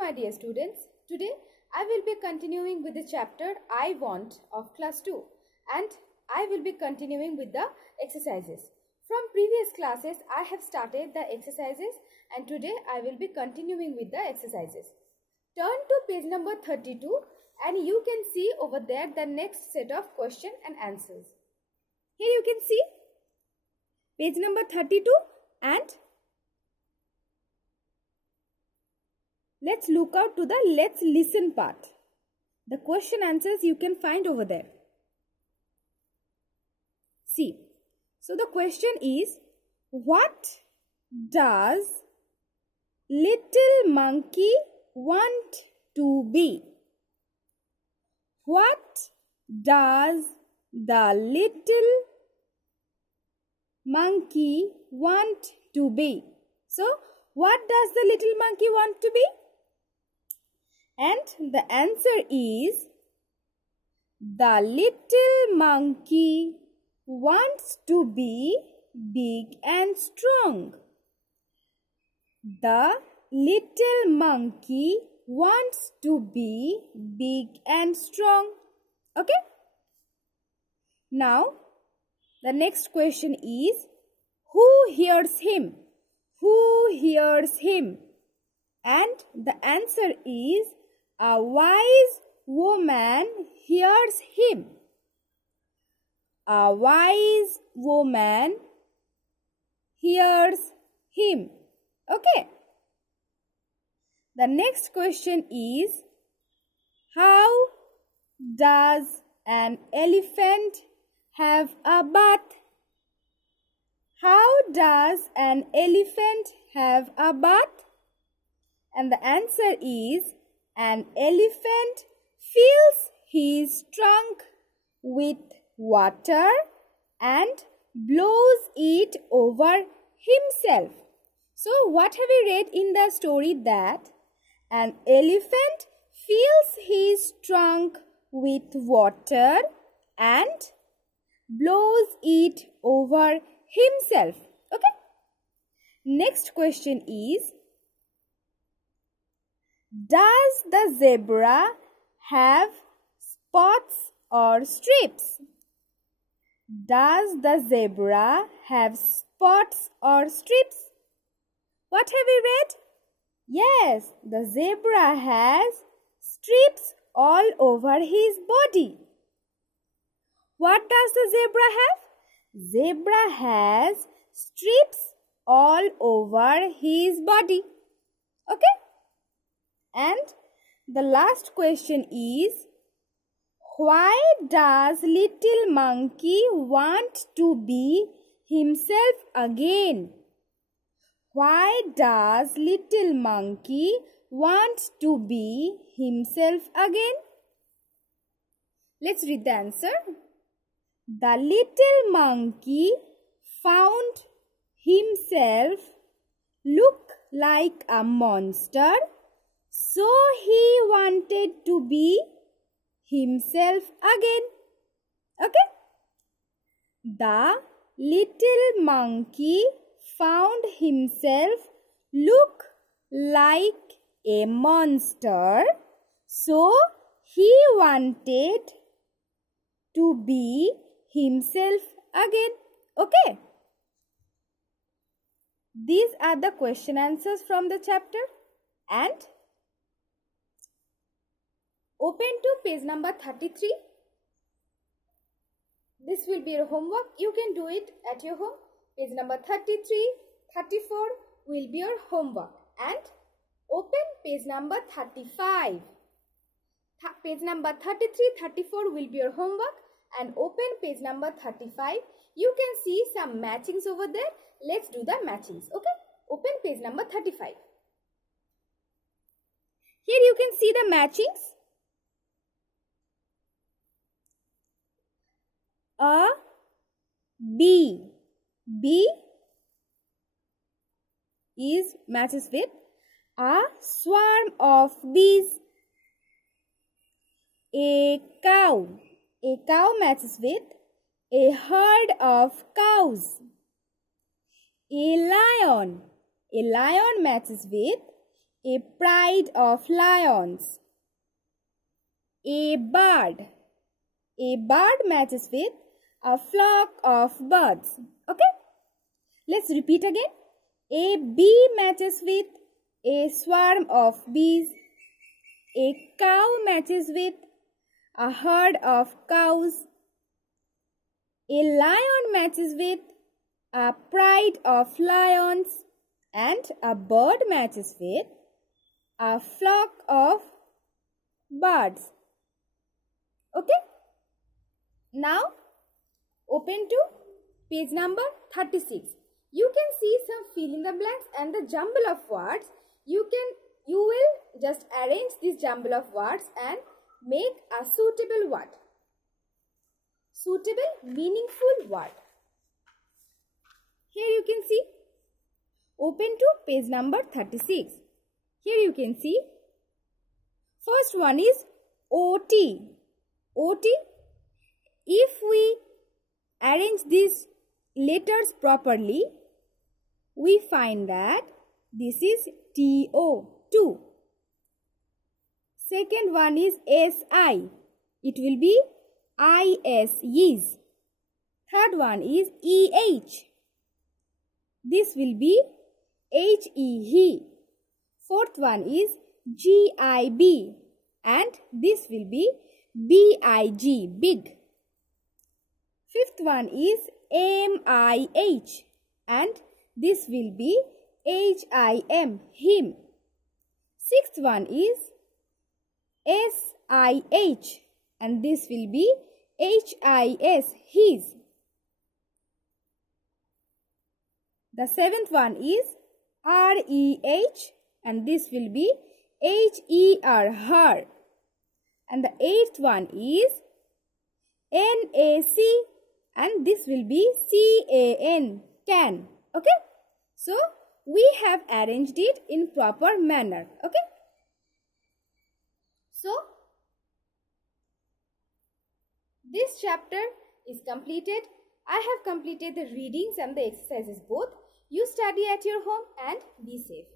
my dear students. Today I will be continuing with the chapter I Want of class 2 and I will be continuing with the exercises. From previous classes I have started the exercises and today I will be continuing with the exercises. Turn to page number 32 and you can see over there the next set of question and answers. Here you can see page number 32 and let's look out to the let's listen part. The question answers you can find over there. See, so the question is, what does little monkey want to be? What does the little monkey want to be? So, what does the little monkey want to be? And the answer is, the little monkey wants to be big and strong. The little monkey wants to be big and strong. Okay? Now, the next question is, who hears him? Who hears him? And the answer is, a wise woman hears him. A wise woman hears him. Okay. The next question is, how does an elephant have a bath? How does an elephant have a bath? And the answer is, an elephant fills his trunk with water and blows it over himself. So what have we read in the story? That an elephant fills his trunk with water and blows it over himself. Okay. Next question is, does the zebra have spots or strips? Does the zebra have spots or strips? What have we read? Yes, the zebra has strips all over his body. What does the zebra have? Zebra has strips all over his body. Okay? And the last question is, why does little monkey want to be himself again? Why does little monkey want to be himself again? Let's read the answer. The little monkey found himself look like a monster, so he wanted to be himself again. Okay? The little monkey found himself look like a monster, so he wanted to be himself again. Okay? These are the question answers from the chapter and open to page number 33. This will be your homework. You can do it at your home. Page number 33, 34 will be your homework. And open page number 35. Page number 33, 34 will be your homework. And open page number 35. You can see some matchings over there. Let's do the matchings. Okay. Open page number 35. Here you can see the matchings. A bee. Bee is matches with a swarm of bees. A cow. A cow matches with a herd of cows. A lion. A lion matches with a pride of lions. A bird. A bird matches with a flock of birds. Okay? Let's repeat again. A bee matches with a swarm of bees. A cow matches with a herd of cows. A lion matches with a pride of lions. And a bird matches with a flock of birds. Okay? Now, open to page number 36. You can see some fill in the blanks and the jumble of words. You will just arrange this jumble of words and make a suitable word. Suitable, meaningful word. Here you can see. Open to page number 36. Here you can see. First one is OT. OT. If we arrange these letters properly, we find that this is TO, 2. Second one is SI. It will be IS, is. Third one is EH. This will be HE, he. Fourth one is GIB. And this will be BIG, big. Fifth one is MIH. And this will be HIM, him. Sixth one is SIH. And this will be HIS, his. The seventh one is REH. And this will be HER, her. And the eighth one is NAC. And this will be CAN, can. Okay? So, we have arranged it in proper manner. Okay? So, this chapter is completed. I have completed the readings and the exercises both. You study at your home and be safe.